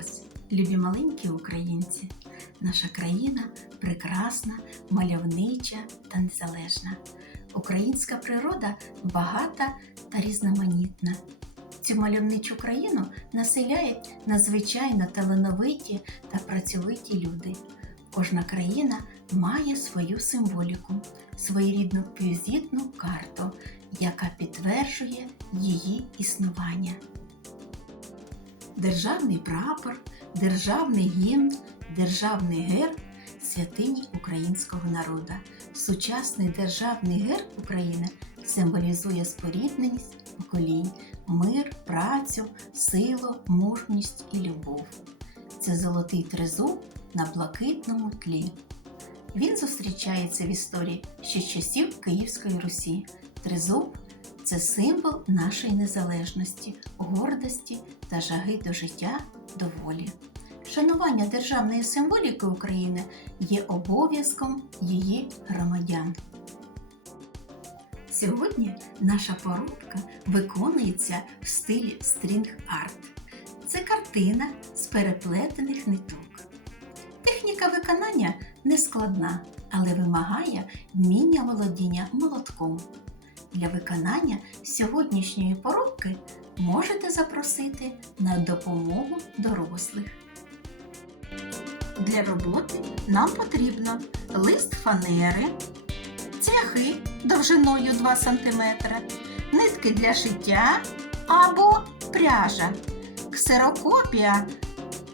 вас, любі маленькі українці! Наша країна прекрасна, мальовнича та незалежна. Українська природа багата та різноманітна. Цю мальовничу країну населяють надзвичайно талановиті та працьовиті люди. Кожна країна має свою символіку, своєрідну візитну карту, яка підтверджує її існування. Державний прапор, державний гімн, державний герб святині українського народу. Сучасний державний герб України символізує спорідненість поколінь, мир, працю, силу, мужність і любов. Це золотий тризуб на блакитному тлі. Він зустрічається в історії ще з часів Київської Русі. Тризуб це символ нашої незалежності, гордості та жаги до життя, до волі. Шанування державної символіки України є обов'язком її громадян. Сьогодні наша поробка виконується в стилі стрінг-арт. Це картина з переплетених ниток. Техніка виконання не складна, але вимагає вміння володіння молотком. Для виконання сьогоднішньої поробки можете запросити на допомогу дорослих. Для роботи нам потрібно лист фанери, цвяхи довжиною 2 см, нитки для шиття або пряжа, ксерокопія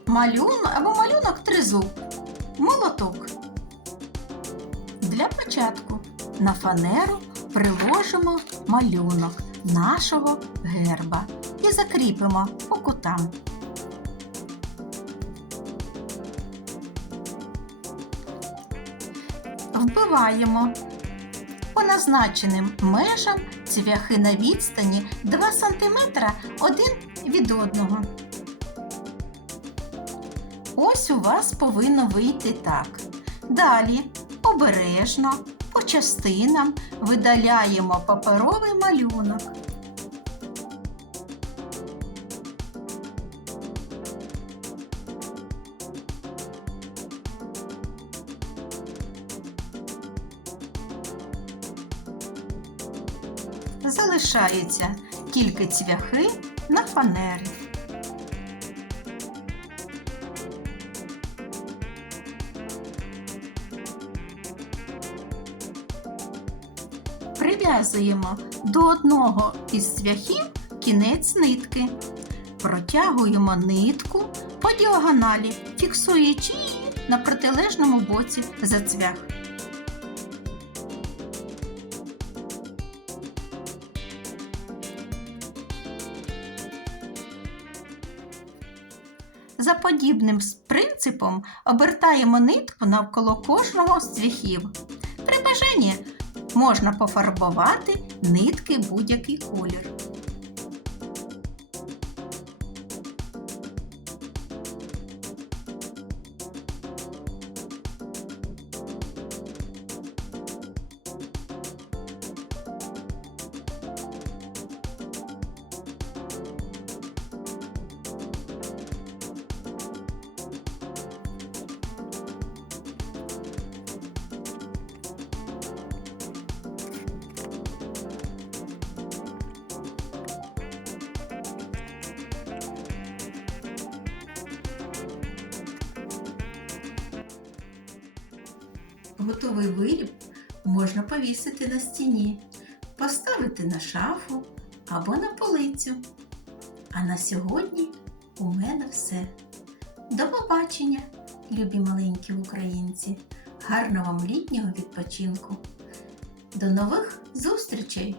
малюн або малюнок тризуб, молоток. Для початку на фанеру приложимо малюнок нашого герба і закріпимо по кутам. Вбиваємо по назначеним межам цвяхи на відстані 2 см один від одного. Ось у вас повинно вийти так. Далі обережно по частинам видаляємо паперовий малюнок. Залишаються тільки цвяхи на фанері. Прив'язуємо до одного із цвяхів кінець нитки. Протягуємо нитку по діагоналі, фіксуючи її на протилежному боці за цвях. За подібним принципом обертаємо нитку навколо кожного з цвяхів. При бажанні можна пофарбувати нитки будь-який колір. Готовий виріб можна повісити на стіні, поставити на шафу або на полицю. А на сьогодні у мене все. До побачення, любі маленькі українці! Гарного вам літнього відпочинку! До нових зустрічей!